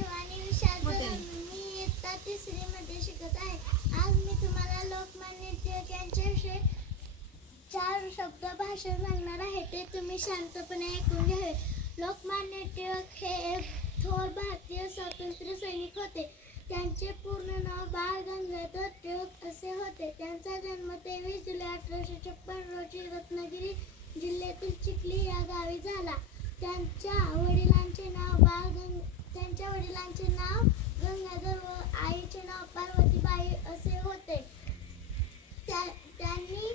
शिवानी विशाल मी इयत्ता तिसरी मध्ये शिकत आहे. आज मी तुम्हाला लोकमान्य टिळकांच्याविषयी चार शब्द भाषण सांगणार आहे. ते तुम्ही शांतपणे ऐकून घ्यावे लोकमान्य टिळक हे एक थोर भारतीय स्वातंत्र्य सैनिक होते. त्यांचे पूर्ण नाव बाळ गंगाधर टिळक असे होते. त्यांचा जन्म तेवीस जुलै अठराशे छप्पन त्यांच्या वडिलांचे नाव गंगाधर व आईचे नाव पार्वतीबाई असे होते त्या त्यांनी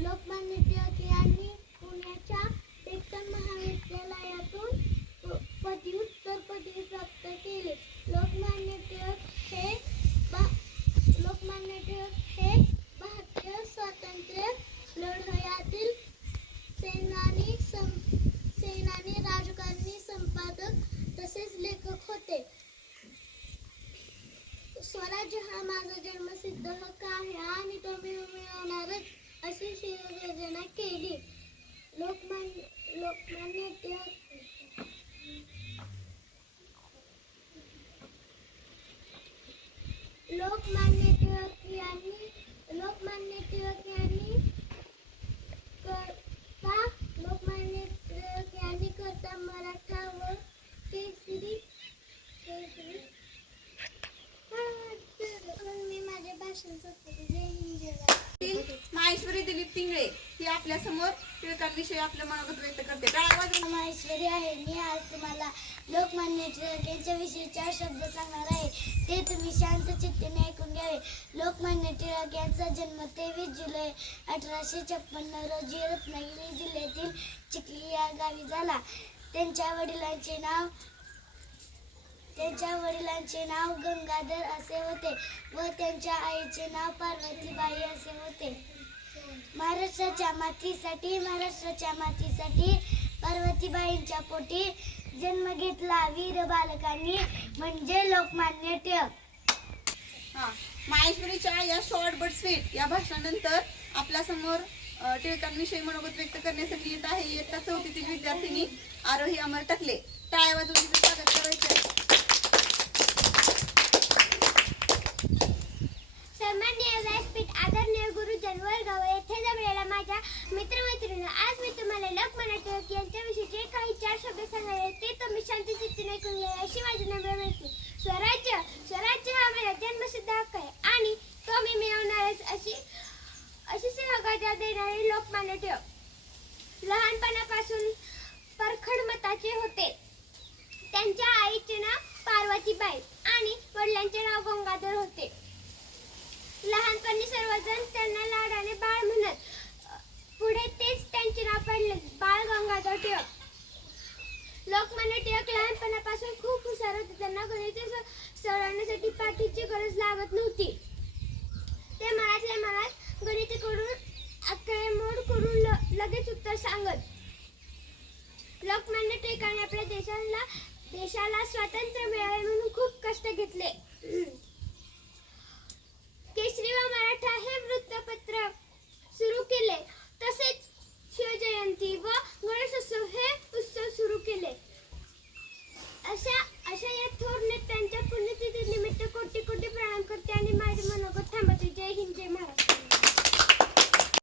लोकमान्य टिळक यांनी पुण्याच्या डेक्कन महाविद्यालयातून प- पदव्युत्तर पदवी प्राप्त केली लोकमान्य टिळक हे बा- लोकमान्य टिळक हे भारतीय स्वातंत्र्य लढ्यातील सेनानी सं सेनानी राजकारणी संपादक तसेच लेखक होते राज हा माझा जन्मसिद्ध हक्क आहे आणि तो मी मिळवणारच अशी शिवयोजना केली. लोकमान्य लोकमान्य टिळक लोकमान्य टिळक यांनी लोकमान्य टिळक यांनी करता लोकमान्य टिळक यांनी करता मराठा व केसरी केसरी म्हणून मी माझे भाषण संपवते जय हिंद जय भारत. माहेश्वरी दिलीप पिंगळे. ही आपल्यासमोर टिळकांविषयी आपलं मनोगत व्यक्त करते. टाळा माहेश्वरी आहे. मी आज तुम्हाला लोकमान्य टिळक यांच्याविषयी चार शब्द सांगणार आहे. ते तुम्ही शांत चित्तीने ऐकून घ्यावे. लोकमान्य टिळक यांचा जन्म तेवीस जुलै अठराशे छप्पन्न रोजी रत्नागिरी जिल्ह्यातील चिखली या गावी झाला. त्यांच्या वडिलांचे नाव त्यांच्या वडिलांचे नाव गंगाधर असे होते व त्यांच्या आईचे नाव पार्वतीबाई असे होते. महाराष्ट्राच्या मातीसाठी महाराष्ट्राच्या मातीसाठी पार्वतीबाईंच्या पोटी जन्म घेतला. वीर बालकांनी म्हणजे लोकमान्य टिळक. हा माहेश्वरीच्या या शॉर्ट बट स्वीट या भाषणानंतर आपल्यासमोर टिळकांविषयी मनोगत व्यक्त करण्यासाठी येत आहे. इयत्ता चौथीतील विद्यार्थिनी आरोही अमर टाकले. टाळ्या वाजवून स्वागत करायचे आणि सर्वजण त्यांना लाडाने बाळ म्हणत पुढे तेच त्यांचे नाव पडले. बाळ गंगाधर टिळक. लोकमान्य टिळक लहानपणापासून खूप हुशार होते. त्यांना गणिते सोडवण्यासाठी पाठीची गरज लागत नव्हती. ते मनातल्या मनात गणिते करून आकडेमोड करून लगेच उत्तर सांगत. लोकमान्य टिळकाने आपल्या देशाला देशाला स्वातंत्र्य मिळावे म्हणून खूप कष्ट घेतले.